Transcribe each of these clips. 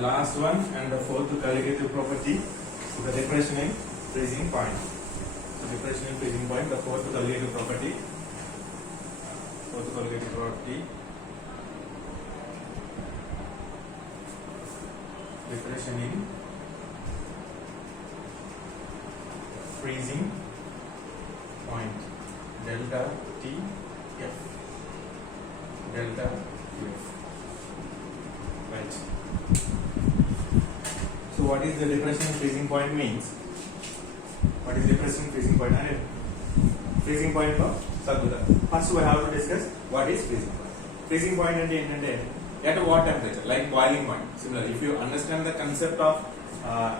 the last one and the fourth colligative property, the depression in freezing point. So depression in freezing point, the fourth colligative property. Depression in freezing point, delta T F. Delta T F. Right. So what is the depression in freezing point means? What is depression in freezing point? Freezing point lo saguda. First we have to discuss what is freezing point. Freezing point ante entante at what temperature? Like boiling point. Similar, if you understand the concept of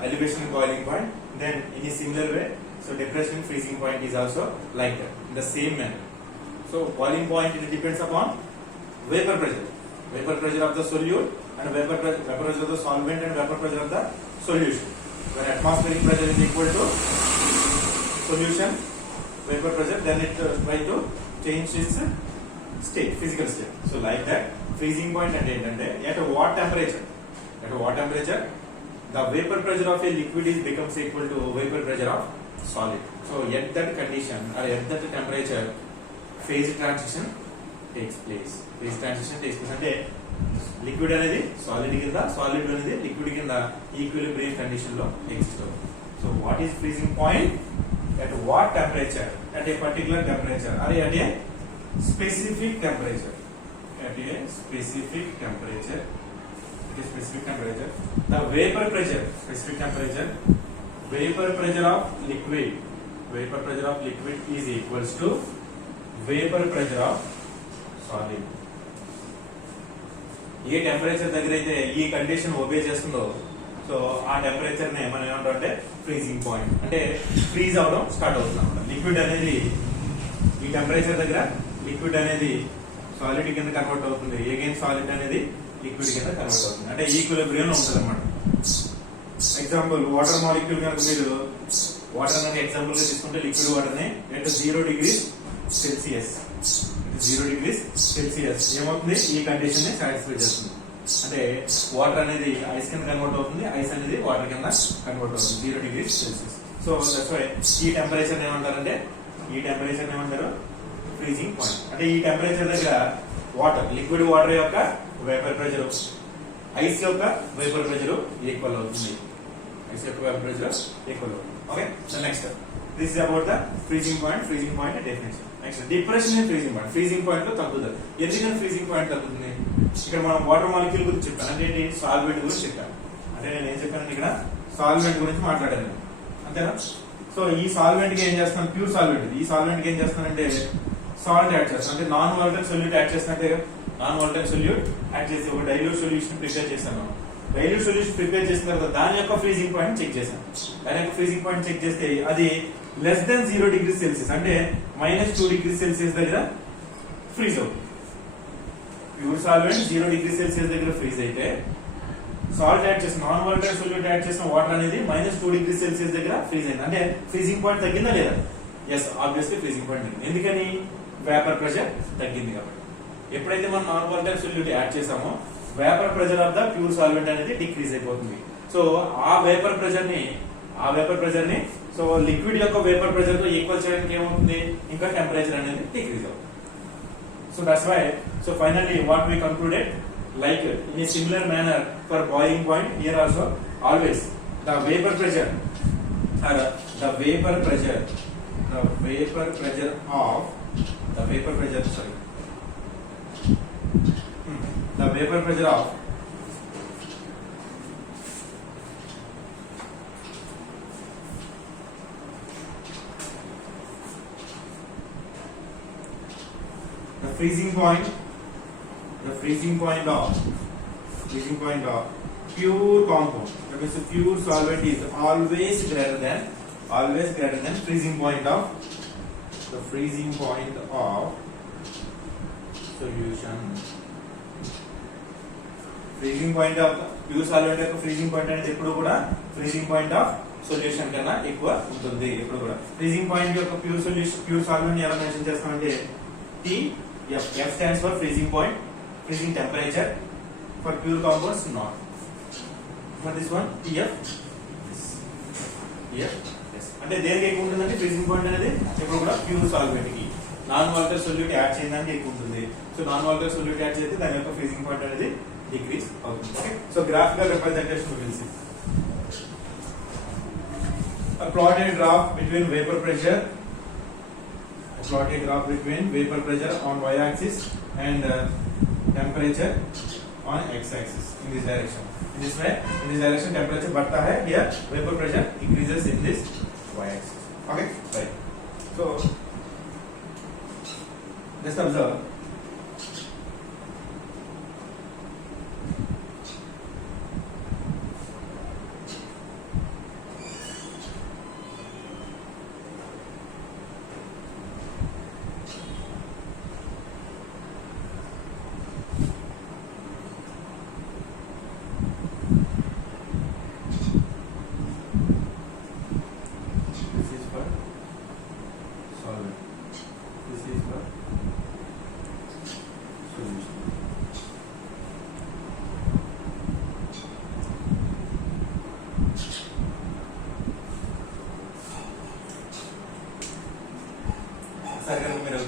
elevation and boiling point, then in a similar way, so depression in freezing point is also like that, in the same manner. So boiling point, it depends upon vapor pressure of the solute and vapor pressure of the solvent and vapor pressure of the solution. When atmospheric pressure is equal to solution vapor pressure, then it try to change its state, physical state. So like that, freezing point and at what temperature? At what temperature the vapor pressure of a liquid is becomes equal to vapor pressure of solid. So at that condition or at that temperature, phase transition takes place. Phase transition takes place అంటే లిక్విడ్ అనేది సాలిడ్ కింద, సాలిడ్ అనేది లిక్విడ్ కింద equilibrium condition లో ఎగ్జిస్ట్ అవుతుంది. So what is freezing point? at what temperature? At a particular temperature or at a specific temperature. At a specific temperature. At a specific temperature, the vapor pressure, specific temperature, vapor pressure of liquid is equals to vapor pressure of solid. ఏ టెంపరేచర్ దగ్గర అయితే ఈ condition obey చేస్తుందో, సో ఆ టెంపరేచర్ నే మనం ఏమంటాం అంటే freezing point. అంటే ఫ్రీజ్ అవడం స్టార్ట్ అవుతుంది అన్నమాట. లిక్విడ్ అనేది ఈ టెంపరేచర్ దగ్గర లిక్విడ్ అనేది సాలిడ్ కింద కన్వర్ట్ అవుతుంది, అగైన్ సాలిడ్ అనేది లిక్విడ్ కింద కన్వర్ట్ అవుతుంది. అంటే ఈక్విలిబ్రియం లో ఉంటుంది అన్నమాట. ఎగ్జాంపుల్, వాటర్ మాలిక్యూల్ కనుక మీరు వాటర్ కనుక ఎగ్జాంపుల్ గా తీసుకుంటే లిక్విడ్ వాటర్ ని at 0 degrees Celsius ఏమవుతుంది? ఈ కండిషన్ ని సాటిస్ఫై చేస్తుంది. అంటే వాటర్ అనేది ఐస్ కింద కన్వర్ట్ అవుతుంది, ఐస్ అనేది వాటర్ కింద కన్వర్ట్ అవుతుంది 0 degrees Celsius. So that's why ఈ టెంపరేచర్ ఏమంటారంటే, ఈ టెంపరేచర్ ఏమంటారు? Freezing point. అంటే ఈ టెంపరేచర్ దగ్గర వాటర్, లిక్విడ్ వాటర్ యొక్క వేపర్ ప్రెషర్ ఐస్ యొక్క వేపర్ ప్రెషర్ ఈక్వల్ అవుతుంది. ఐస్ యొక్క వేపర్ ప్రెషర్ ఈక్వల్ అవుతుంది. Okay, so next this is about the freezing point definition. Next depression in freezing point. Freezing point లో తగ్గుతుంది. ఎందుకని freezing point తగ్గుతుంది? ఇక్కడ మనం వాటర్ మాలిక్యూల్ గురించి చెప్పాను, అంటే ఏంటి? సాల్వెంట్ గురించి చెప్పాను. అంటే నేను ఏం చెప్పాను ఇక్కడ? సాల్వెంట్ గురించి మాట్లాడాను, అంతేనా? సో ఈ సాల్వెంట్ కి ఏం చేస్తాను? Pure solvent. ఈ సాల్వెంట్ కి ఏం చేస్తానంటే సాల్ట్ యాడ్ చేస్తాను, అంటే నాన్ వాలటైల్ సొల్యూట్ యాడ్ చేసినట్టే. నాన్ వాలటైల్ సొల్యూట్ యాడ్ చేసి ఒక డైల్యూట్ సొల్యూషన్ ప్రిపేర్ చేస్తాను. డైల్యూట్ సొల్యూషన్ ప్రిపేర్ చేసిన తర్వాత దాని యొక్క ఫ్రీజింగ్ పాయింట్ చెక్ చేశాను. దాని యొక్క ఫ్రీజింగ్ పాయింట్ చెక్ చేస్తే అది లెస్ దెన్ 0 degrees Celsius, అంటే -2 degrees Celsius దగ్గర ఫ్రీజ్ అవుతుంది. ప్యూర్ సాల్వెంట్ 0 degrees Celsius దగ్గర ఫ్రీజ్ అయితే, సాల్ట్ యాడ్ చేసిన నాన్ వాలటైల్ సొల్యూట్ యాడ్ చేసిన వాటర్ అనేది -2 degrees Celsius దగ్గర ఫ్రీజ్ అయింది. అంటే ఫ్రీజింగ్ పాయింట్ తగ్గిందా లేదా? ఎస్, ఆబ్వియస్లీ ఫ్రీజింగ్ పాయింట్ తగ్గింది. ఎందుకని? వేపర్ ప్రెషర్ తగ్గింది కాబట్టి. ఎప్పుడైతే మనం నాన్ వాలటైల్ సొల్యూట్ యాడ్ చేసామో vapour pressure of the pure solvent అనేది డిక్రీజ్ అయిపోతుంది. సో ఆ వేపర్ ప్రెషర్ ని సో లిక్విడ్ యొక్క వేపర్ ప్రెషర్ తో ఈక్వల్ చేయడానికి ఏమవుతుంది? ఇంకా టెంపరేచర్ అనేది డిక్రీజ్ అవుతుంది. So that's why, so finally what we concluded, like in a similar manner for boiling point, here also always the vapor pressure or the vapor pressure of the freezing point of pure compound, that means pure solvent, is always greater than freezing point of solution. Freezing point of pure solvent యొక్క freezing point అనేది ఎప్పుడు కూడా freezing point of solution కన్నా ఎక్కువ ఉంటుంది. ఎప్పుడు కూడా freezing point యొక్క pure solvent ని ఎలా మెన్షన్ చేస్తామంటే TF. F stands for freezing point, freezing temperature. For pure compounds, not. for this one TF TF yes అంటే దేనికి ఎక్కువ ఉంటుందంటే ఫ్రీజింగ్ పాయింట్ అనేది ఎప్పుడు కూడా ప్యూర్ సాల్వెంట్ కి నాన్ వాటర్ సొల్యూట్ యాడ్ చేయడానికి ఎక్కువ ఉంటుంది so non water solute add చేస్తే దాని యొక్క ఫ్రీజింగ్ పాయింట్ అనేది డిక్రీజ్ అవుతుంది okay so graphical representation will see a plotted graph between vapor pressure on y axis and temperature on x axis in this direction. In this way, in this direction temperature बढ़ता है, here vapor pressure increases in this y axis. Okay, right. So just observe.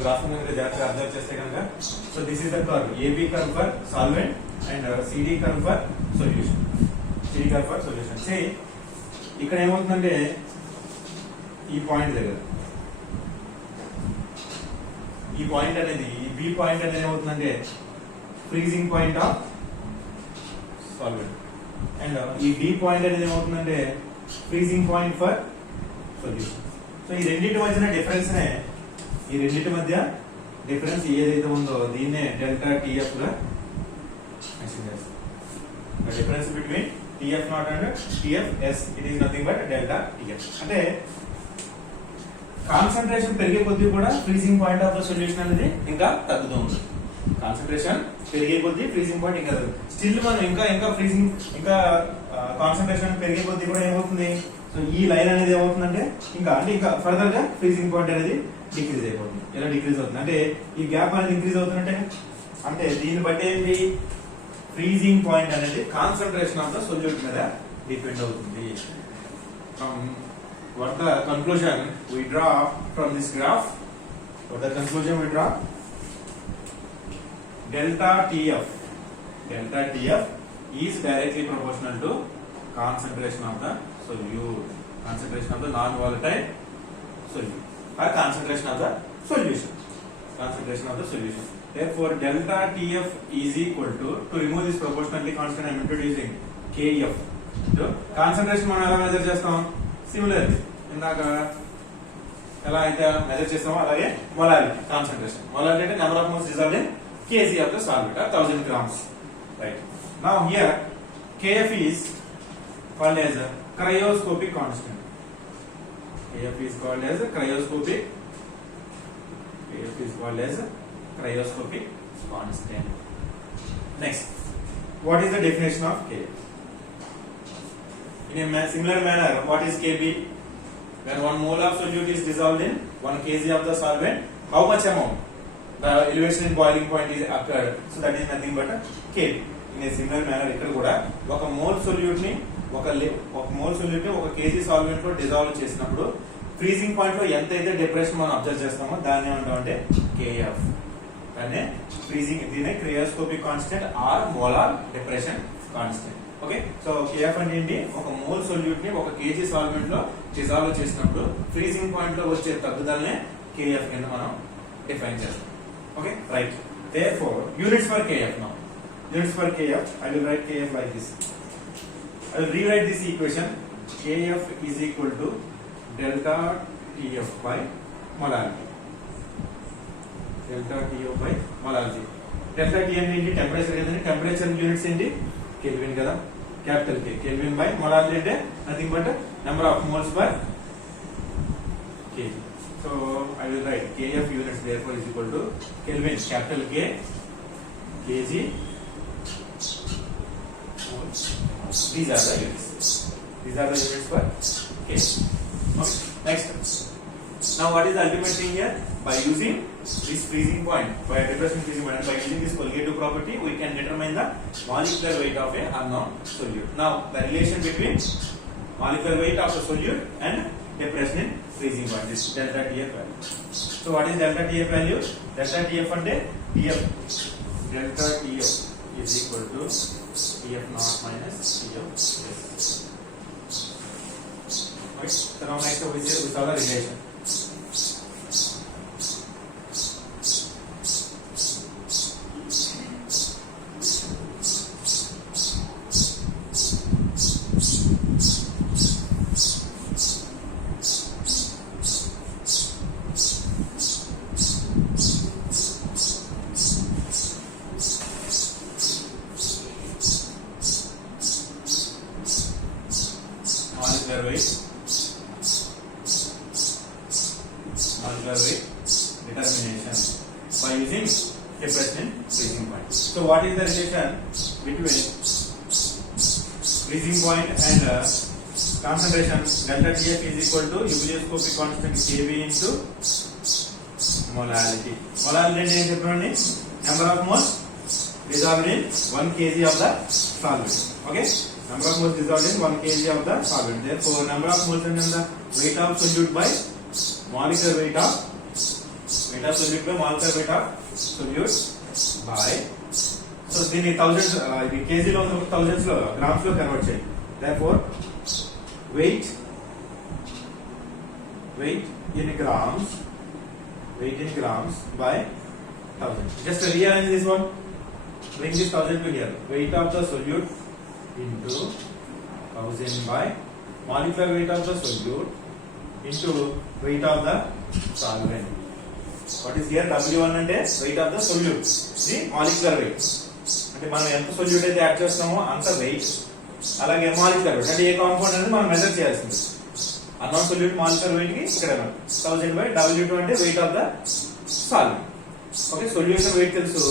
Graph में जाकर observe చేస్తే కనుక so this is the curve AB curve for solvent and CD curve for solution CD curve for solution సే ఇక్కడ ఏమవుతుందంటే ఈ పాయింట్ దగ్గర ఈ పాయింట్ అనేది ఈ B పాయింట్ అనేది ఏమవుతుందంటే freezing point of solvent and ఈ D పాయింట్ అనేది ఏమవుతుందంటే freezing point for solution so ఈ రెండింటి మధ్యన డిఫరెన్స్ నే ఈ రెండింటి మధ్య డిఫరెన్స్ ఏదైతే ఉందో దీన్నే డెల్టా టిఎఫ్ గా మెన్షన్ చేస్తాం the difference between TF not and TF S it is nothing but delta TF అంటే కాన్సంట్రేషన్ పెరిగే కొద్దీ కూడా freezing point of the solution అనేది ఇంకా తగ్గుతూ ఉంటుంది కాన్సంట్రేషన్ పెరిగే కొద్దీ ఫ్రీజింగ్ పాయింట్ ఇంకా స్టిల్ మనం ఇంకా ఫ్రీజింగ్ ఇంకా కాన్సంట్రేషన్ పెరిగే కొద్దీ కూడా ఏమవుతుంది సో ఈ లైన్ అనేది ఏమవుతుందంటే ఇంకా ఫర్దర్ గా ఫ్రీజింగ్ పాయింట్ అనేది డిక్రీజ్ అయిపోతుంది ఎలా డిక్రీజ్ అవుతుంది అంటే ఈ గ్యాప్ అనేది ఇంక్రీజ్ అవుతుందంటే అంటే దీన్ని బట్టి ఏంటి ఫ్రీజింగ్ పాయింట్ అనేది కాన్సంట్రేషన్ ఆఫ్ ద సొల్యూట్ మీద డిపెండ్ అవుతుంది what the conclusion we draw from this graph delta TF is directly proportional to concentration of the solute concentration of the non volatile solute or concentration of the solution therefore delta TF is equal to remove this proportionality constant I am introducing KF so concentration మనం ఎలా మెజర్ చేస్తాం సిమిలర్లీ ఇందాక ఎలా అయితే మెజర్ చేస్తామో అలాగే molarity concentration molarity అంటే number of moles dissolved in kg of the solvent 1000 grams right now here KF is called as a cryoscopic constant KF is called as a cryoscopic constant next what is the definition of KF in a similar manner what is Kb when 1 mole of solute is dissolved in 1 kg of the solvent how much amount the elevation in boiling point is occurred so that is nothing but Kb in a similar manner ఇక్కడ కూడా ఒక mole solute ని ఒక kg solvent లో dissolve చేసినప్పుడు freezing point లో ఎంత అయితే డిప్రెషన్ మనం అబ్జర్వ్ చేస్తామో దాన్ని ఏమంటాం అంటే KF అంటే ఫ్రీజింగ్ దీనే cryoscopic constant or molar depression constant okay so KF అంటే ఏంటి ఒక మోల్ సొల్యూట్ ని ఒక kg సాల్వెంట్ లో డిజాల్వ్ చేసినప్పుడు ఫ్రీజింగ్ పాయింట్ లో వచ్చే తగ్గుదలనే KF కింద మనం డిఫైన్ చేస్తాం okay right therefore units for KF now I will write KF like this I will rewrite this equation KF is equal to delta TF by molarity delta T అంటే ఏంటి temperature కదండి temperature units ఏంటి kelvin కదా capital K kelvin by molarity అంటే nothing but number of moles per kg so I will write KF units therefore is equal to Kelvin capital K kg these are the units for K okay next Now what is the ultimate thing here? By using this freezing point, by depression freezing point, and by using this colligative property, we can determine the molecular weight of a unknown solute. Now the relation between molecular weight of a solute and depression in freezing point, this delta TF value. So what is delta TF value? Delta TF ante TF, delta TF is equal to TF naught minus TF yes. Okay, so now next we saw the relation. Molecular weight determination by using depression freezing point. So what is the relation between freezing point and concentration? Delta TF is equal to Liouville-Schofield constant Kb into molality. Molality అంటే ఏం చెప్పండి? Number of moles dissolved in 1 kg of the solvent. Okay? Number of moles dissolved in 1 kg of the solvent. Therefore, number of moles and the weight of solute by molecular weight of solute by molecular weight of solute by, so దీన్ని thousands ఇది కేజీలో ఉంది, thousands లో గ్రామ్స్ లో కన్వర్ట్ చేయండి. Therefore, weight in grams by 1000. Just rearrange this one. Bring this 1000 to here. Weight of the solute into 1000 by molecular weight of the solute into weight of the solvent. What is here? W1 అంటే weight of the solute. The molecular weight. అంటే మనం ఎంత solute అయితే యాడ్ చేస్తామో అంత weight. అలాగే molecular weight అంటే ఏ కాంపౌండ్ అనేది మనం మెజర్ చేయాల్సింది. అన్నోన్ solute molecular weight కి ఇక్కడ 1000 by W2 అంటే weight of the solvent. ఓకే, సొల్యూషన్ వెయిట్ తెలుసు,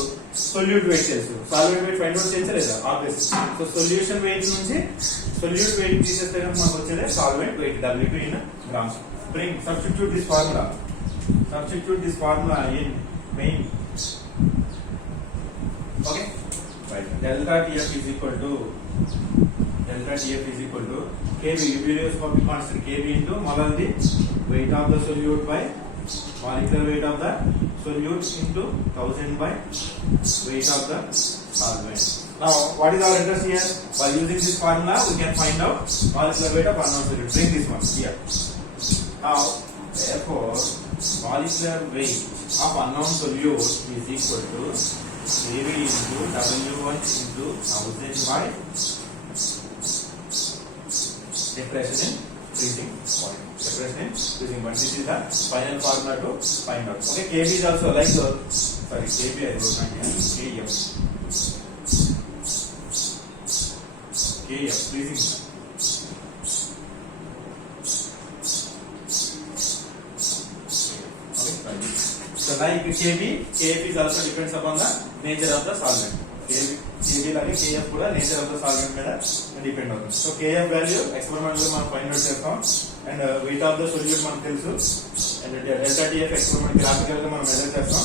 సొల్యూట్ వెయిట్ తెలుసు, సాల్వెంట్ వెయిట్ ఫైండ్ అవుట్ చేయాలి లేదా? ఆబ్వియస్. సో సొల్యూషన్ వెయిట్ నుంచి సొల్యూట్ వెయిట్ తీసేస్తే కనుక మనకు వచ్చేది solvent weight W2 in grams. Bring substitute this formula in main. Okay, right. Delta TF is equal to Kb, Liouville-Schofield constant Kb into molality, weight of the solute by molecular weight of the solute into 1000 by weight of the solvent. Now, what is our interest here? By using this formula, we can find out molecular weight of unknown solute. Bring this one here. Now, therefore, molecular weight of unknown solute is equal to Kb into W1 into 1000 by depression in freezing point. This is the final formula to find out. Okay, Kb is also like Kb I wrote here. Kf freezing. Okay, right. So like Kf is also depends upon the nature of the solvent. Kb like Kf kuda nature of the solvent మీద depend అవుతుంది. So Kf value experimental మనం find out చేస్తాం. And weight of the solute మనకు తెలుసు, and delta TF experiment graphical గా మనం మెజర్ చేస్తాం,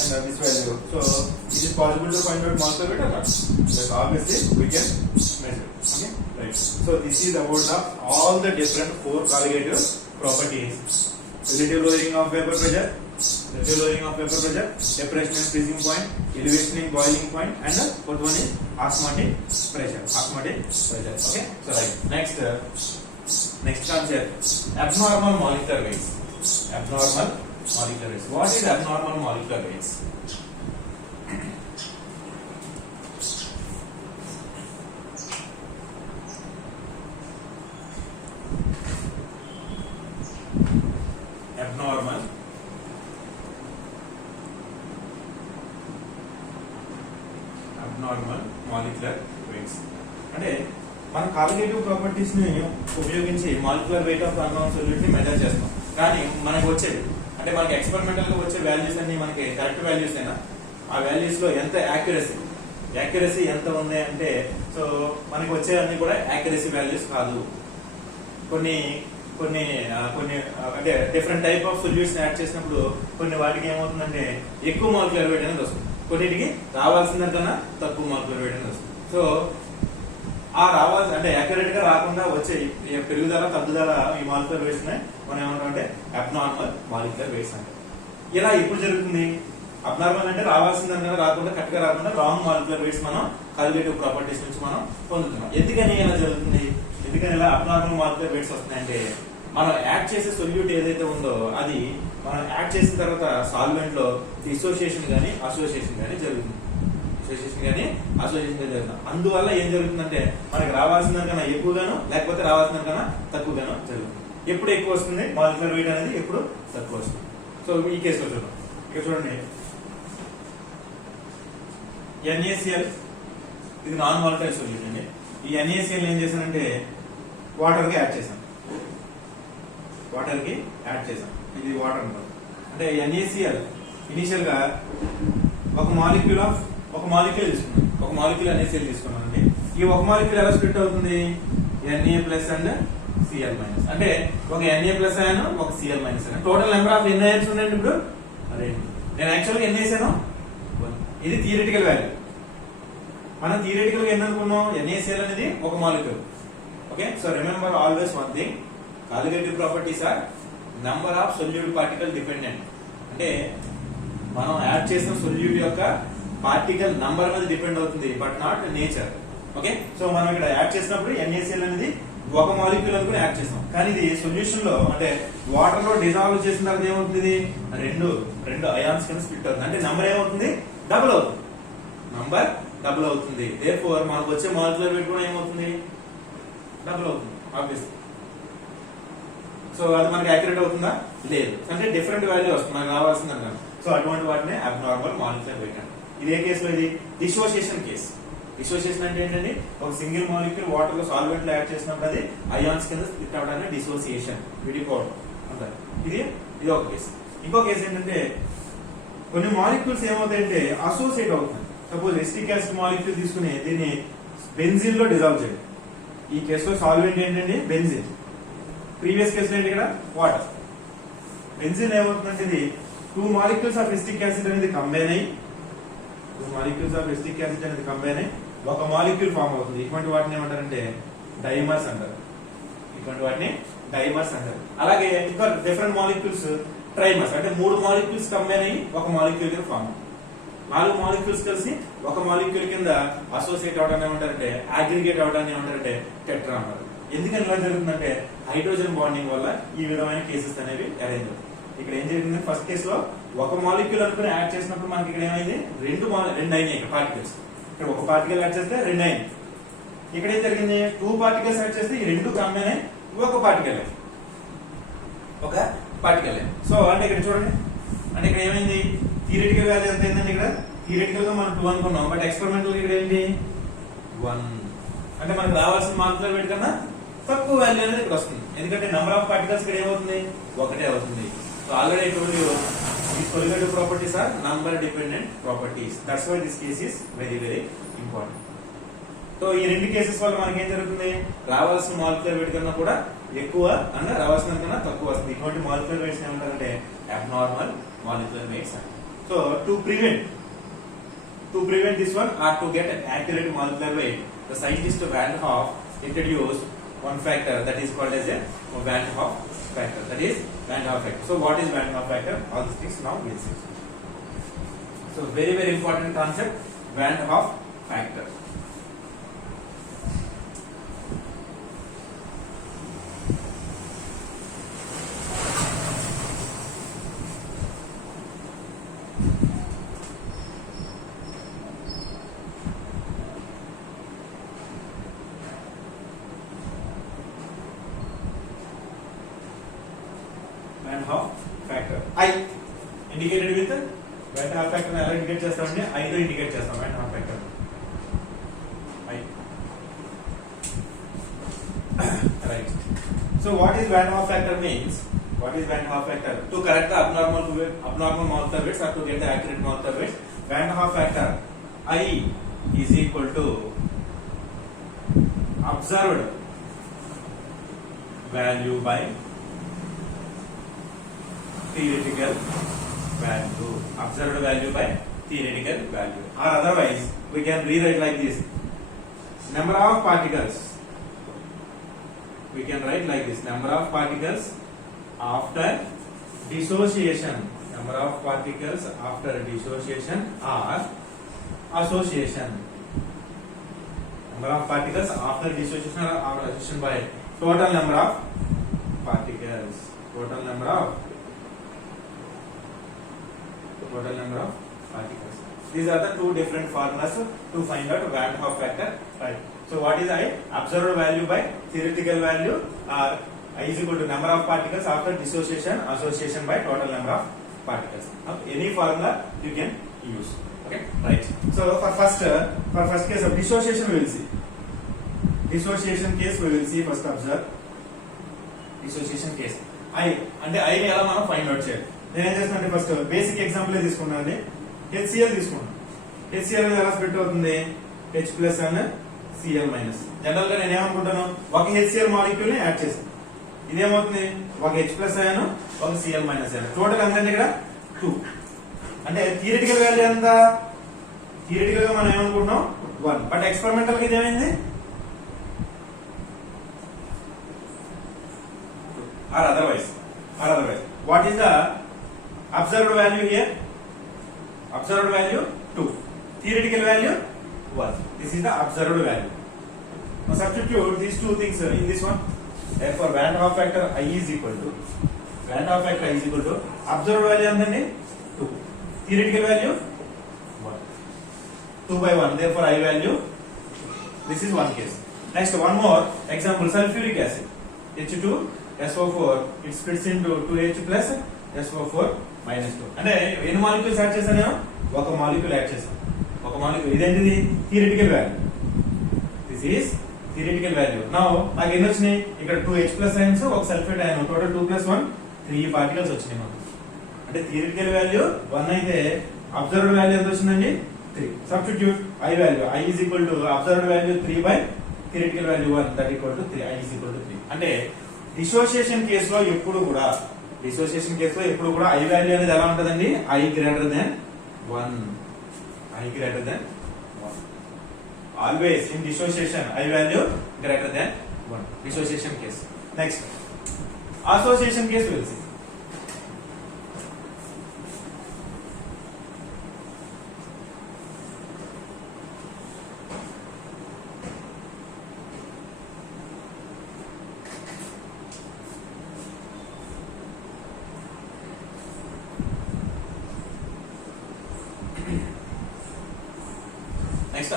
and this value. So it is possible to find out molecular weight or not? Yes, obviously we can measure. Okay, right. So this is about all the different 4 colligative properties: relative lowering of vapor pressure, depression and freezing point, elevation in boiling point, and the fourth one is osmotic pressure. Okay, so right. Next concept, abnormal molecular weights. What is abnormal molecular weights? Abnormal molecular weights. అంటే మన colligative properties ని ఉపయోగించి molecular weight of unknown solute ని మెజర్ చేస్తాం. కానీ మనకు వచ్చేది అంటే మనకి ఎక్స్పెరిమెంటల్ గా వచ్చే వాల్యూస్ అన్ని మనకి కరెక్ట్ వాల్యూస్ అయినా ఆ వాల్యూస్ లో ఎంత యాక్యురసీ ఎంత ఉంది అంటే, సో మనకి వచ్చే అన్ని కూడా యాక్యురసీ వాల్యూస్ కాదు. కొన్ని కొన్ని అంటే different type of solution add చేసినప్పుడు కొన్ని వాటికి ఏమవుతుందంటే ఎక్కువ మాలిక్యులర్ వెయిట్ అనేది వస్తుంది, కొన్నిటికి రావాల్సిందకన్నా తక్కువ మాలిక్యులర్ వెయిట్ అనేది వస్తుంది. సో ఆ రావాల్సి అంటే యాక్యురేట్ గా రాకుండా వచ్చే పెరుగుదల తగ్గుదల ఈ మాలిక్యులర్ వెయిట్స్ మనం ఏమంటాం అంటే అబ్నార్మల్ మాలిక్యులర్ వెయిట్స్ అంటే. ఇలా ఎప్పుడు జరుగుతుంది? అబ్నార్మల్ అంటే రావాల్సిందన్నా రాకుండా కరెక్ట్ గా రాకుండా రాంగ్ మాలిక్యులర్ వెయిట్స్ మనం కాలిగేటివ్ ప్రాపర్టీస్ నుంచి మనం పొందుతున్నాం. ఎందుకని ఇలా జరుగుతుంది? ఎందుకని ఇలా అబ్నార్మల్ మాలిక్యులర్ వెయిట్స్ వస్తున్నాయంటే మనం యాడ్ చేసే సొల్యూట్ ఏదైతే ఉందో అది మనం యాడ్ చేసిన తర్వాత సాల్వెంట్ లో డిసోసియేషన్ కానీ అసోసియేషన్ కానీ జరుగుతుంది. అసోసియేషన్ జరుగుతుంది. అందువల్ల ఏం జరుగుతుందంటే మనకి రావాల్సిందకన్నా ఎక్కువగాను లేకపోతే రావాల్సిందకన్నా తక్కువగాను జరుగుతుంది. ఎప్పుడు ఎక్కువ వస్తుంది మాలిక్యులర్ వెయిట్ అనేది, ఎప్పుడు తక్కువ వస్తుంది. సో ఈ కేసులో చూద్దాం. ఇక్కడ చూడండి, NaCl ఇది నాన్ వాలటైల్ సొల్యూషన్ అండి. ఈ NaCl ఏం చేశానంటే వాటర్ కి యాడ్ చేశాను. ఇది వాటర్ అనమాట. అంటే NaCl ఇనిషియల్ గా ఒక మాలిక్యూల్ తీసుకున్నాం, ఒక మాలిక్యూల్ NaCl తీసుకున్నాం అండి. ఈ ఒక మాలిక్యూల్ ఎలా స్ప్లిట్ అవుతుంది? Na plus and Cl minus. అంటే ఒక Na ప్లస్ అయాన్ ఒక Cl minus ion. Total number of ఎన్ని అయాన్స్ ఉన్నాయండి ఇప్పుడు? నేను యాక్చువల్గా ఎన్ని వేసాను? ఇది థియరిటికల్ వాల్యూ. మనం థియరిటికల్ గా ఏందనుకున్నాం? NaCl అనేది ఒక molecule. Okay, so remember always one thing, colligative properties are number of solute particle dependent. అంటే మనం యాడ్ చేసిన సొల్యూట్ యొక్క పార్టికల్ నంబర్ మీద డిపెండ్ అవుతుంది, but not nature. Okay, so మనం ఇక్కడ యాడ్ చేసినప్పుడు NaCl అనేది ఒక మాలిక్యూల్ అనుకుని యాడ్ చేస్తాం, కానీ ఇది సొల్యూషన్ లో అంటే వాటర్ లో డిజాల్వ్ చేసిన తర్వాత ఏమవుతుంది? రెండు అయాన్స్ కింద స్ప్లిట్ అవుతుంది. అంటే నంబర్ ఏమవుతుంది? డబుల్ అవుతుంది. దేర్ఫోర్ మనకు వచ్చే మాలిక్యులర్ వెయిట్ కూడా ఏమవుతుంది? డబుల్ అవుతుంది ఆబ్వియస్లీ. సో అది మనకి యాక్యురేట్ అవుతుందా? లేదు. అంటే డిఫరెంట్ వాల్యూ వస్తుంది మనకు రావాల్సింది. సో అటువంటి వాటిని అబ్నార్మల్ మాలిక్యులర్ వెయిట్ అంటారు. ఇది ఏ కేసులో? ఇది డిసోసియేషన్ కేసు. డిసోసియేషన్ అంటే ఏంటండి? ఒక సింగిల్ మాలిక్యూల్ వాటర్ లో సాల్వెంట్ లో యాడ్ చేసినప్పుడు అది అయాన్స్ కింద స్ప్లిట్ అవడానికి డిసోసియేషన్, విడిపోవడం అంటారు. ఇది ఒక కేసు. ఇంకో కేసు ఏంటంటే కొన్ని మాలిక్యూల్స్ ఏమవుతాయంటే అసోసియేట్ అవుతుంది. సపోజ్ ఎసిటిక్ యాసిడ్ మాలిక్యూల్ తీసుకుని దీన్ని బెంజిన్ లో డిజాల్వ్ చేయండి. ఈ కేసులో సాల్వెంట్ ఏంటండి? బెంజిన్. ప్రీవియస్ కేసులో ఏంటి? ఇక్కడ వాటర్. బెంజిన్ ఏమవుతుందంటే ఇది 2 మాలిక్యూల్స్ ఆఫ్ ఎసిటిక్ యాసిడ్ అనేది కంబైన్ అయ్యి ఒక మాలిక్యూల్ ఫామ్ అవుతుంది. ఇటువంటి వాటిని ఏమంటారంటే డైమర్స్ అంటారు. అలాగే ఇంకా డిఫరెంట్ మాలిక్యూల్స్ ట్రైమర్స్. అంటే 3 మాలిక్యూల్స్ కంబైన్ అయ్యి ఒక మాలిక్యూల్ కింద ఫామ్. 4 మాలిక్యూల్స్ కలిసి ఒక మాలిక్యూల్ కింద అసోసియేట్ అవడాన్ని ఏమంటారంటే అగ్రిగేట్ అవడాన్ని ఏమంటారంటే టెట్రా అంటారు. ఎందుకని ఇలా జరుగుతుందంటే హైడ్రోజన్ బాండింగ్ వల్ల ఈ విధమైన కేసెస్ అనేవి అరేంజ్ అవుతాయి. ఇక్కడ ఏం జరిగింది? ఫస్ట్ కేసులో ఒక మాలిక్యూల్ అనుకుని యాడ్ చేసినప్పుడు మనకి ఇక్కడ ఏమైంది? రెండు అయినాయి ఇక్కడ పార్టికల్స్. ఇక్కడ ఒక పార్టికల్ యాడ్ చేస్తే 2 అయింది. ఇక్కడ ఏం జరిగింది? 2 పార్టికల్స్ యాడ్ చేస్తే ఈ 2 కంబైన్ అయ్యి ఒక పార్టికల్. సో అంటే ఇక్కడ చూడండి, అంటే ఇక్కడ ఏమైంది? థియరిటికల్ వాల్యూ ఎంత అయిందండి? ఇక్కడ థియరిటికల్ గా మనం 2 అనుకున్నాం, బట్ ఎక్స్పెరిమెంటల్ ఇక్కడ ఏంటి? 1. అంటే మనకు రావాల్సిన మాలిక్యులర్ వెయిట్ కన్నా తక్కువ వాల్యూ అనేది ఇక్కడ వస్తుంది. ఎందుకంటే నెంబర్ ఆఫ్ పార్టికల్స్ ఇక్కడ ఏమవుతుంది? ఒకటే అవుతుంది. So already I told you these colligative properties are number dependent properties. That's why this case is very important. So ఈ రెండు కేసెస్ వల్ల మనకి ఏం జరుగుతుంది? రావాల్సిన మాలిక్యులర్ వెయిట్ కన్నా కూడా ఎక్కువ అంటే రావాల్సిన కన్నా తక్కువ వస్తుంది. ఇటువంటి మాలిక్యులర్ వెయిట్స్ ఏమంటారంటే abnormal molecular weights. So to prevent this one or to get an accurate molecular weight, the scientist Van Hoff introduced one factor that is called as a Van Hoff factor. So what is Van Hoff factor? All these things now we'll see. So very important concept, Van Hoff factor. Van Hoff factor. I indicated with Van Hoff factor ఎలా ఇండికేట్ చేస్తామంటే I తో ఇండికేట్ చేస్తాం Van Hoff factor. I. Right. So what is Van Hoff factor means? What is Van Hoff factor? To correct the abnormal molecular weights or to get the accurate molecular weights, Van Hoff factor I is equal to observed value by theoretical value. Observed value by theoretical value. Or otherwise, we can rewrite like this. Number of particles. We can write like this. Number of particles after dissociation. Number of particles after dissociation or association. Number of particles after dissociation or association by total number of particles. Total number of particles. These are the two different formulas to find out Van Hoff factor. Right. So what is I? Observed value by theoretical value, or I is equal to number of particles after dissociation, association by total number of particles. Now, any formula you can use. Okay, right. So for first case of dissociation we will see. Dissociation case we will see. First observe dissociation case. I అంటే I ని ఎలా మనం find out చేయాలి? నేను ఏం చేస్తానంటే first basic example తీసుకున్నానండి. HCl తీసుకున్నాను. HCl ఎలా స్ప్లిట్ అవుతుంది? H plus and Cl minus. General గా నేను ఏమనుకుంటాను, ఒక HCl మాలిక్యూల్ ని యాడ్ చేస్తాను. ఇదేమవుతుంది, ఒక H ప్లస్ అయాను, ఒక Cl మైనస్ అయాను. టోటల్ ఎంత అండి ఇక్కడ 2. అంటే థియరిటికల్ వాల్యూ ఎంత? థియరిటికల్ గా మనం ఏమనుకుంటున్నాం 1. బట్ ఎక్స్పెరిమెంటల్ గా ఇదేమైంది? Or otherwise, what is the observed value here? Observed value 2, theoretical value 1. This is the observed value. Now substitute these two things in this one. Therefore Van Hoff factor I is equal to observed value and 2, theoretical value 1. 2 by 1. Therefore I value. This is one case. Next, one more example: sulfuric acid H2SO4. It splits into 2H plus SO4 minus 2. అంటే ఎన్ని molecules add చేశాను? ఒక molecule add చేశాను. ఒక molecule. ఇదేంటిది? Theoretical value. This is theoretical value. Now నాకు ఎన్ని వచ్చినాయి? ఇక్కడ 2H ప్లస్ అయాన్స్, ఒక sulphate ion, total 2 plus 1 3 particles వచ్చినాయి మనకు. అంటే థియరిటికల్ వాల్యూ 1 అయితే అబ్జర్వ్డ్ వాల్యూ ఎంత వచ్చిందండి? 3. Substitute I value. I is equal to observed value 3 by theoretical value 1, that equal to 3. I is equal to 3. అంటే డిసోసియేషన్ కేసులో ఎప్పుడు కూడా I వాల్యూ అనేది ఎలా ఉంటుందండి? I greater than 1. Always in dissociation I value greater than 1. Dissociation case. Next, association case we will see. Next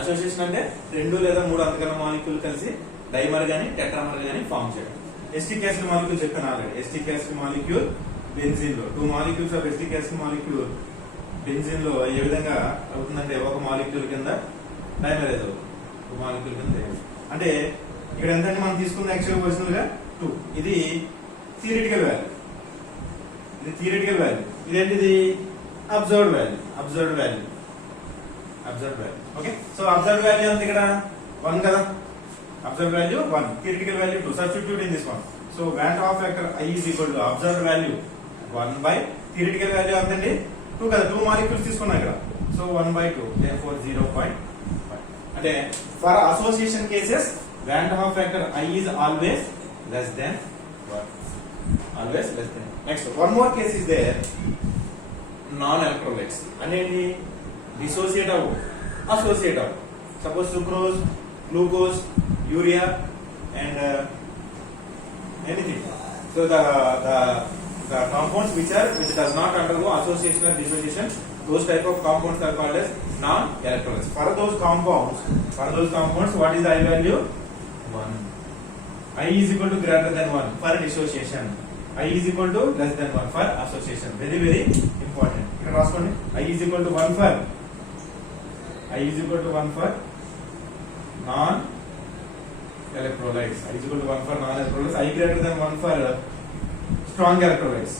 association అంటే 2 లేదా 3 అంతకన్నా మాలిక్యూల్ కలిసి డైమర్ గాని టెట్రామర్ గాని ఫామ్ చేయడం. ఎస్టిక్ యాసిడ్ మాలిక్యూల్ చెప్పాను already. Acetic acid molecule benzene లో 2 molecules of acetic acid molecule benzene లో ఏ విధంగా అవుతుందంటే ఒక మాలిక్యూల్ కింద డైమరైజ్ అవుతుంది. 2 మాలిక్యూల్ కింద అంటే ఇక్కడ ఎంతంటే మనం తీసుకున్న యాక్చువల్ ఒరిజినల్ గా 2. ఇది థియరిటికల్ వాల్యూ. ఇదేంటిది? Observed value. Okay. So observed value అంత ఇక్కడ 1 కదా. Observed value 1, theoretical value 2. Substitute in this one. So Van Hoff factor I is equal to observed value 1 by theoretical value అంతండి 2 కదా. 2 molecules తీసుకున్నాం ఇక్కడ. So 1 by 2, therefore 0.5. అంటే for association cases Van Hoff factor I is always less than 1. Next, one more case is there. Non-electrolytes. అనేది dissociate అవ్వు, associate అవ్వు. Suppose sucrose, glucose, urea and anything. So the compounds which does not undergo association or dissociation, those type of compounds are called as non-electrolytes. For those compounds, what is the I value? 1. I is equal to greater than 1 for dissociation. I is equal to less than 1 for association. Very important. ఇక్కడ రాసుకోండి. I is equal to 1 for non-electrolytes. I is equal to 1 for non-electrolytes. I greater than 1 for strong electrolytes.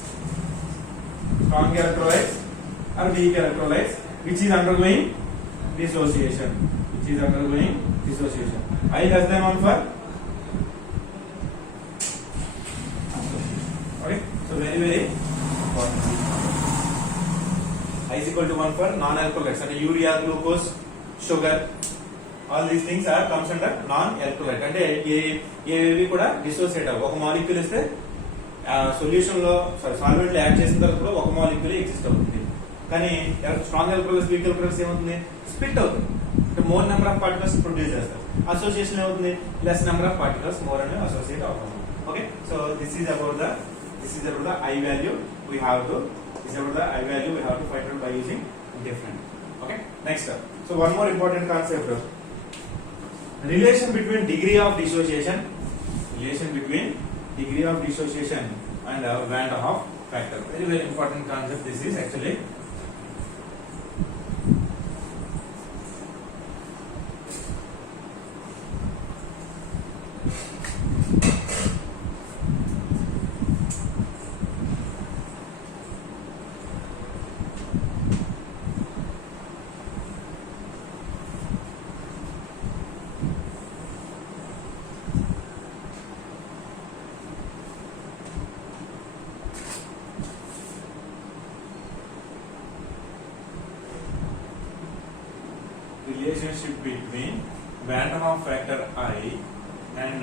Or weak electrolytes which is undergoing dissociation. I less than 1 for. Okay. So very I is equal to 1 for non-alcoholites, and urea, glucose, sugar, all these things are comes under non-alcoholite. అంటే ఏవి కూడా డిసోసియేట్ అవ్వవు. ఒక మాలిక్యూల్ ఇస్తే సొల్యూషన్ లో సాల్వెంట్ లో యాడ్ చేసిన తర్వాత కూడా ఒక మాలిక్యూల్ ఎగ్జిస్ట్ అవుతుంది. కానీ స్ట్రాంగ్ ఆల్కహాల్స్ వీక్ ఆల్కహాల్స్ ఏమవుతుంది, స్ప్లిట్ అవుతుంది. అంటే more number of particles produce చేస్తారు. అసోసియేషన్ ఏమవుతుంది, less number of particles more అనేవి అసోసియేట్ అవుతాం. Okay, so this is about the I value we have to find out by using different. Okay, next up. So one more important concept, relation between degree of dissociation and Van der Waals factor. Very important concept this is actually. Relationship between Van der Waals factor I and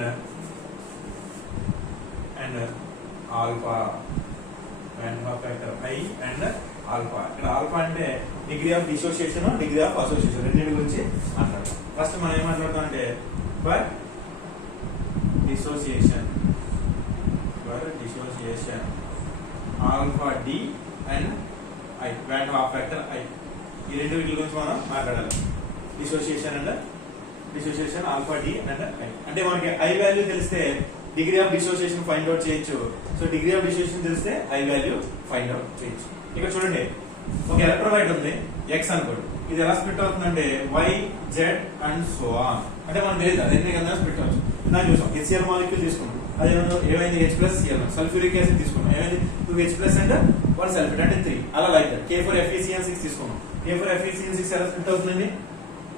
alpha. Van der Waals factor I and alpha. ఇక్కడ alpha అంటే degree of dissociation, degree of association రెండింటి గురించి మాట్లాడతాం. First మనం ఏం మాట్లాడతాం అంటే for dissociation alpha D and I, van der Waals factor I, ఈ రెండు వీటి గురించి మనం మాట్లాడాలి. Dissociation alpha D and I. అంటే మనకి ఐ వాల్యూ తెలిస్తే degree of dissociation find out చేయొచ్చు. సో డిగ్రీ ఆఫ్ డిసోసియేషన్ తెలిస్తే ఐ వాల్యూ ఫైండ్ అవుట్ చేయొచ్చు. ఇక్కడ చూడండి, ఒక ఎలక్ట్రోలైట్ ఉంది ఎక్స్ అనుకోండి. ఇది ఎలా స్ప్లిట్ అవుతుందంటే Y, Z and so on. అంటే మనకు తెలియదు అది ఎన్ని కదా స్ప్లిట్ అవచ్చు. నాకు చూసాం హెచ్సిఎల్ మాలిక్యూల్ తీసుకున్నాం, అది ఏమైంది H plus CL. Sulphuric acid తీసుకున్నాం, ఏమైంది 2H ప్లస్ అండ్ 1 సల్ఫేట్ అంటే 3. అలా లైక్ దట్. K4FeCN6 తీసుకున్నాం. K4FeCN6 ఎలా స్ప్లిట్ అవుతుందండి,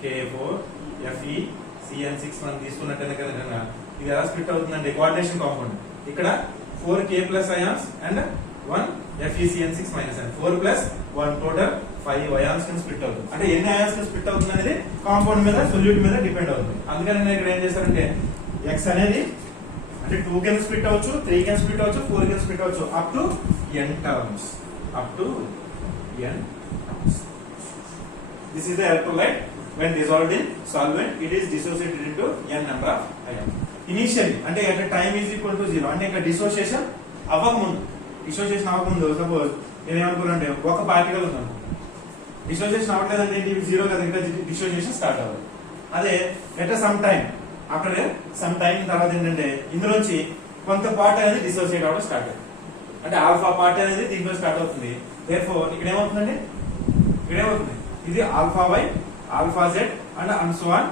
K4FeCN6 మనం తీసుకున్నట్టే కనుక ఇది ఎలా స్ప్లిట్ అవుతుందండి, కోఆర్డినేషన్ కాంపౌండ్. ఇక్కడ 4K plus ions and 1 FeCN6 minus and 4 ప్లస్ 1 టోటల్ 5 అయాన్స్ కింద స్ప్లిట్ అవుతుంది. అంటే ఎన్ని అయాన్స్ కింద స్ప్లిట్ అవుతుంది అనేది కాంపౌండ్ మీద, సొల్యూట్ మీద డిపెండ్ అవుతుంది. అందుకని నేను ఇక్కడ ఏం చేశానంటే ఎక్స్ అనేది అంటే 2 కింద స్ప్లిట్ అవ్వచ్చు, 3 కింద స్ప్లిట్ అవ్వచ్చు, 4 కింద స్ప్లిట్ అవ్వచ్చు, up to n terms. This is the electrolyte. When dissolved in solvent, it is dissociated into n number of ions. Initially, అంటే at a time is equal to 0. అంటే ఇక్కడ డిసోసియేషన్ అవ్వకముందు, సపోజ్ నేను ఏమనుకున్నానంటే ఒక పార్టికల్ ఉందనుకో, డిసోసియేషన్ అవ్వట్లేదంటే ఏంటి, 0 కదా, ఇంకా డిసోసియేషన్ స్టార్ట్ అవ్వదు. అదే at some time, after some time తర్వాత ఏంటంటే ఇందులోంచి కొంత పార్ట్ అనేది డిసోసియేట్ అవ్వడం స్టార్ట్ అవుతుంది. అంటే ఆల్ఫా పార్ట్ అనేది దీంట్లో స్టార్ట్ అవుతుంది. దేర్ఫోర్ ఇక్కడ ఏమవుతుందండి, ఇది alpha Y, alpha Z and so on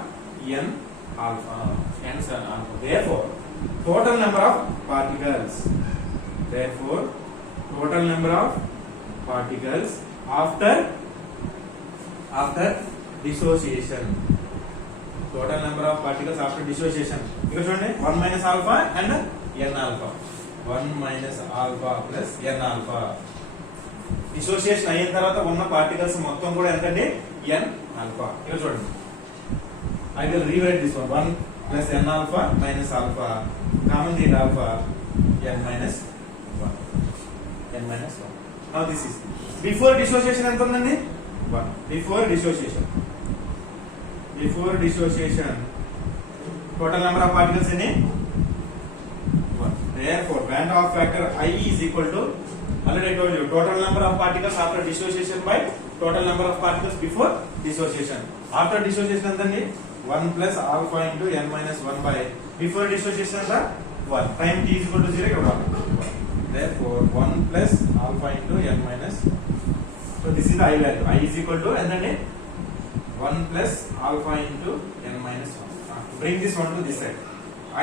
n alpha. Therefore, total number of particles after dissociation. Total number of particles after dissociation. ఇక్కడ చూడండి 1 minus alpha and n alpha. 1 minus alpha plus n alpha. Dissociation అయిన తర్వాత ఉన్న పార్టికల్స్ మొత్తం కూడా ఎంతంటే n alpha. ఇక్కడ చూడండి, I will rewrite this one. 1 plus n alpha minus alpha. Common thing alpha n minus 1. Now this is before dissociation ఎంత ఉందండి, 1. Before dissociation total number of particles in it 1. Therefore, Van der Waals factor I is equal to, already I told you, total number of particles after dissociation by total number of particles before dissociation. After dissociation entanడి 1 plus alpha into n minus 1 by before dissociation anta 1. Time t is equal to 0 ikkada 1. Therefore 1 plus alpha into n minus, so this is the I value. I is equal to entanడి 1 plus alpha into n minus 1. Bring this one to this side.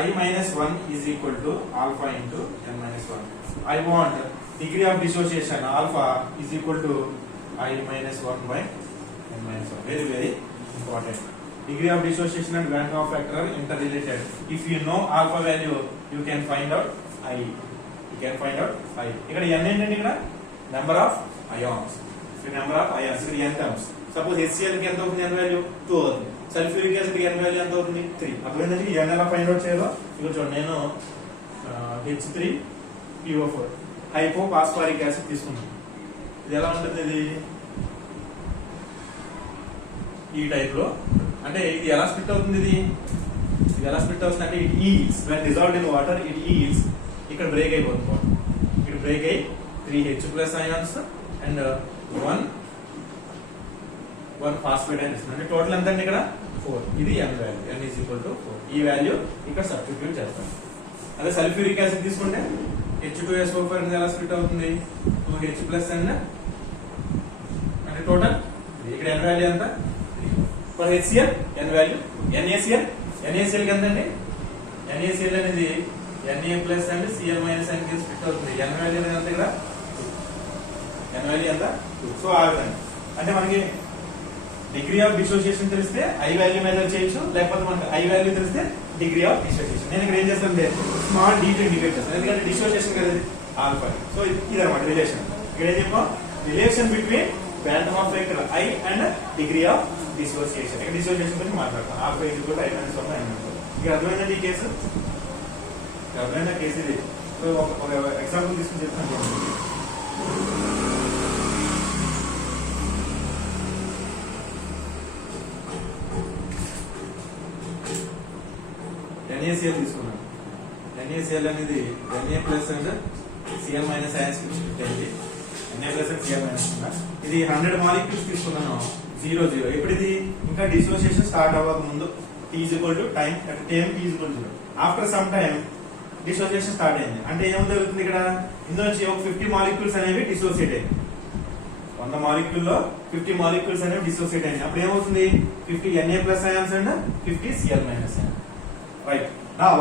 I minus 1 is equal to alpha into n minus 1. I want degree of dissociation alpha is equal to I minus 1 by n minus 1. Very important. Degree of dissociation and Van der Waals factor are interrelated. If you know alpha value, you can find out I. ఇక్కడ n ఏంటండి, ఇక్కడ number of ions. Number of ions ఇక్కడ n terms. Suppose HCl కి ఎంత అవుతుంది n value 2 అవుతుంది. Sulphuric acid కి n value ఎంత అవుతుంది 3. అప్పుడు ఏంటంటే ఈ n ఎలా ఫైండ్ అవుట్ చేయాలో ఇక్కడ చూడండి. నేను H3PO4 హైపో ఫాస్ఫారిక్ యాసిడ్ తీసుకుంటాను. ఇది ఎలా ఉంటుంది? ఇది ఈ టైప్ లో అంటే ఇది ఎలా స్ప్లిట్ అవుతుంది? ఇది ఎలా స్ప్లిట్ అవుతుంది అంటే it eels when dissolved in water, it eels ఇక్కడ బ్రేక్ అయిపోతుంది వాటర్. ఇక్కడ బ్రేక్ అయ్యి 3H+ అయాన్స్ అండ్ 1 ఫాస్ఫేట్ అని ఇస్తుంది. అంటే టోటల్ ఎంత అండి ఇక్కడ 4. ఇది n వాల్యూ, n = 4. ఈ వాల్యూ ఇక్కడ సబ్స్టిట్యూట్ చేస్తాం. అదే సల్ఫ్యూరిక్ యాసిడ్ తీసుకుంటే H2SO4 అనేది ఎలా స్ప్లిట్ అవుతుంది? 2H+ అండ్ అంటే టోటల్ ఇక్కడ n వాల్యూ ఎంత? For HCl n value. NaCl కి ఎంత అండి? NaCl అనేది Na+ అండ్ Cl- n కి స్ప్లిట్ అవుతుంది. n వాల్యూ అనేది ఎంత ఇక్కడ? n వాల్యూ ఎంత? 2. సో ఆ విధంగా అంటే మనకి డిగ్రీ ఆఫ్ డిసోసియేషన్ తెలిస్తే I వాల్యూ మెజర్ చేయొచ్చు, లేకపోతే మనకి I వాల్యూ తెలిస్తే డిగ్రీ ఆఫ్ డిసోసియేషన్. నేను ఇక్కడ ఏం చేస్తానంటే స్మాల్ d తో ఇండికేట్ చేస్తాను, ఎందుకంటే డిసోసియేషన్ కదా ఆల్ఫా. సో ఇది అన్నమాట రిలేషన్. ఇక్కడ ఏం చెప్పాం? Relation between quantum of vector I and degree of dissociation. ఇక్కడ డిసోసియేషన్ గురించి మాట్లాడతాం. ఆల్ఫా I - 1 ఇక అర్థమైందండి ఈ కేసు? అర్థమైన కేసు ఇది. సో ఒక ఎగ్జాంపుల్ తీసుకుని చెప్తాను. NaCl తీసుకున్నాను. NaCl అనేది Na+ and Cl- ions split అయింది. Na+ అండ్ Cl- ఇది 100 మాలిక్యూల్స్ తీసుకున్నాను. 0 0. ఇప్పుడు ఇది ఇంకా డిసోసియేషన్ స్టార్ట్ అవ్వక ముందు T = time T = 0. After some time dissociation start అయింది. అంటే ఏం జరుగుతుంది ఇక్కడ? ఇందులోంచి ఒక 50 మాలిక్యూల్స్ అనేవి డిసోసియేట్ అయ్యాయి. 100 మాలిక్యూల్లో 50 మాలిక్యూల్స్ అనేవి డిసోసియేట్ అయ్యాయి. అప్పుడు ఏమవుతుంది? 50 Na+ ions and 50 Cl- ions. Right. Now,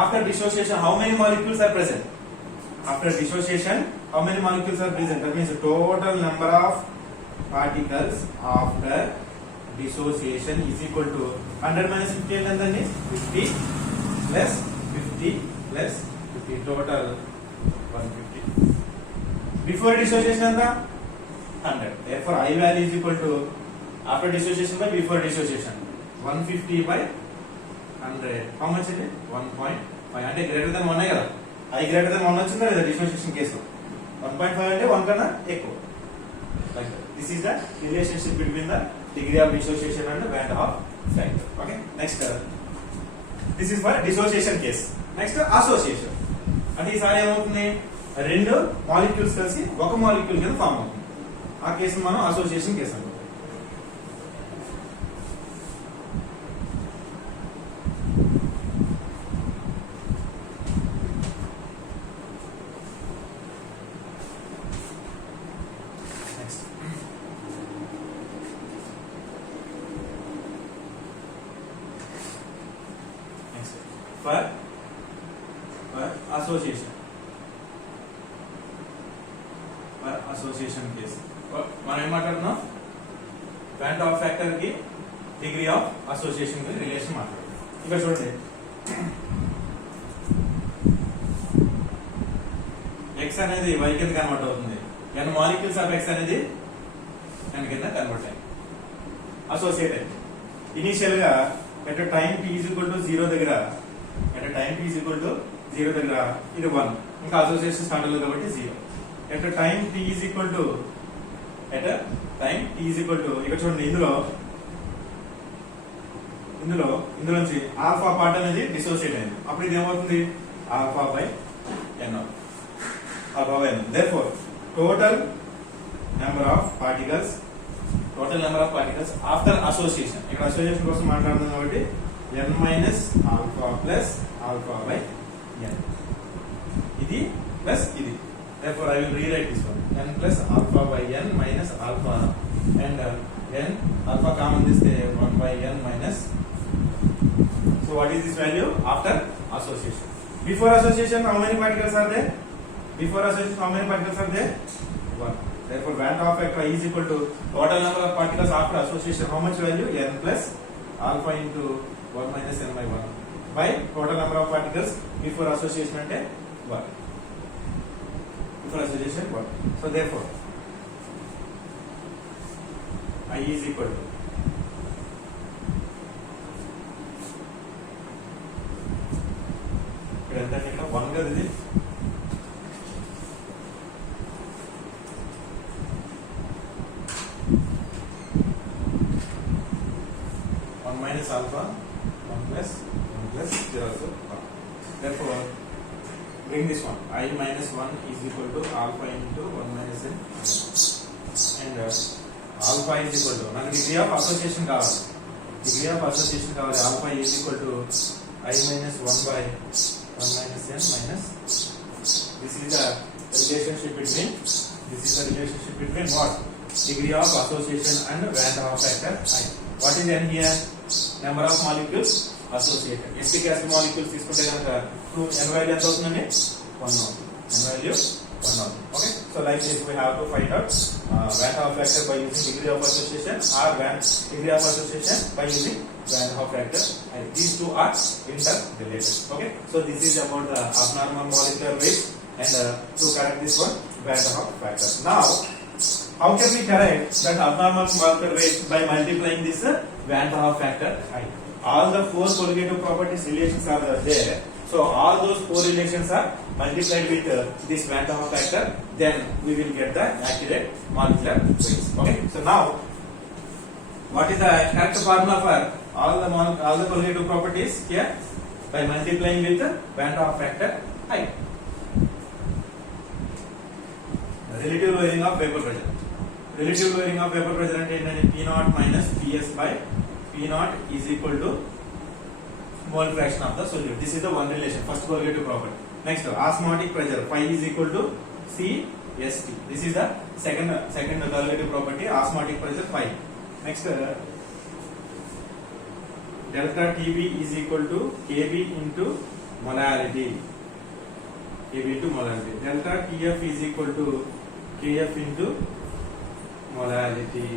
after dissociation, how many molecules are present? After dissociation, how many molecules are present? That means the total number of particles after dissociation is equal to 100 minus 50 entanడి? 50 plus 50 plus 50, total 150. Before dissociation enta? 100. Therefore, I value is equal to after dissociation by before dissociation. 150 by 100. How much is it? 1.5. అంటే greater than 1 కదా. I greater than 1 వచ్చిందా లేదా dissociation case? 1.5 అంటే 1 కన్నా ఎక్కువ. Like that. This is the relationship between the degree of dissociation and the Van Hoff factor. Okay. Next, this is for dissociation case. Next, association. అంటే ఈసారి ఏమవుతుంది? రెండు మాలిక్యూల్స్ కలిసి ఒక మాలిక్యూల్ కింద ఫామ్ అవుతుంది. ఆ కేసు మనం అసోసియేషన్ కేసు అంటాం. For association. For association case. మనం ఏం మాట్లాడుతున్నాం? Van Hoff factor కి డిగ్రీ ఆఫ్ అసోసియేషన్ కి రిలేషన్ మాట్లాడుతున్నాం. ఇక్కడ చూడండి, X అనేది Y కింద కన్వర్ట్ అవుతుంది. n మాలిక్యూల్స్ ఆఫ్ X అనేది n కింద కన్వర్ట్ అయ్యింది. అసోసియేట్ అయింది. ఇనిషియల్ గా ఎట్ టైం T = 0 దగ్గర ఇది 1, ఇంకా అసోసియేషన్ స్టార్ట్ అవ్వదు కాబట్టి 0. ఎట్ టైం T ఇక్కడ చూడండి, ఇందులోంచి ఆల్ఫా పార్ట్ అనేది డిసోసియేట్ అయింది. అప్పుడు ఇది ఏమవుతుంది? Alpha by n. Therefore, total number of particles after association. ఇక్కడ అసోసియేషన్ కోసం మాట్లాడుతున్నాం కాబట్టి n minus alpha plus alpha by n. ఇది ప్లస్ ఇది. Therefore, I will rewrite this one. n plus alpha by n minus alpha, and n alpha common this 1 by n minus. So what is this value after association? Before association, how many particles are there? 1. Therefore, Van Hoff factor is equal to total number of particles after association. How much value? n plus alpha into 1 minus n by 1 by total number of particles before association ante 1. before association 1. So therefore I is equal to ఇక్కడ 1 కదా ఇది 1 minus alpha 1 plus 0 so 1. Therefore bring this one I minus 1 is equal to alpha into 1 minus n and alpha is equal to నాకు degree of association కావాలి alpha is equal to I minus 1 by 1 minus n minus this is the relationship between what degree of association and Van der Waals factor I. What is n here? Number of molecules associated. Acetic acid molecules తీసుకుంటే గనుక n value ఎంత అవుతుందండి 1 అవుతుంది. n value 1 అవుతుంది. Okay, so like this we have to find out Van der Waals factor by using degree of association or degree of association by using Van der Waals factor I. These two are interrelated. Okay, so this is about the abnormal molecular weight and to correct this one Van der Waals factor. Now how can we correct that abnormal molecular weight by multiplying this Van der Waals factor I? All the 4 colligative properties relations are there. So all those 4 relations are multiplied with this Van der Waals factor. Then we will get the accurate molecular weights. Okay. So now, what is the correct formula for all the colligative properties here? By multiplying with Van der Waals factor I. Relative lowering of vapor pressure. Relative lowering of vapor pressure అంటే ఏంటంటే P0 minus Ps by P0 is equal to mole fraction of the solute. This is the one relation, first colligative property. Next, osmotic pressure phi is equal to Cst. This is the second colligative property, osmotic pressure phi. Next, delta Tb is equal to Kb into molarity. Delta Tf is equal to Kf into molarity.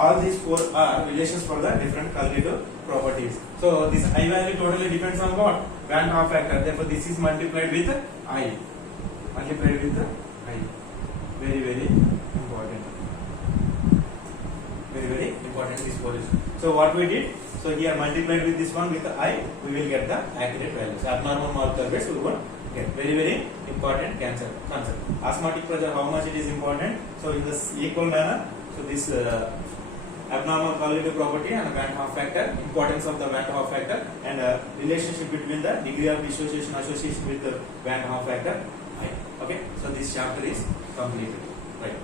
All these 4 are relations for the different colligative properties. So this I value totally depends on what? Van der Waals factor. Therefore this is multiplied with I. Very important. Very important this position. So what we did? So here multiplied with this one with I, we will get the accurate values. Abnormal molecular weights we will get. Very important concept. Osmotic pressure, how much it is important? So in this equal manner. So this abnormal colligative property and Van der Waals factor, importance of the Van der Waals factor and relationship between the degree of association with the Van der Waals factor. Okay, so this chapter is completed. Right.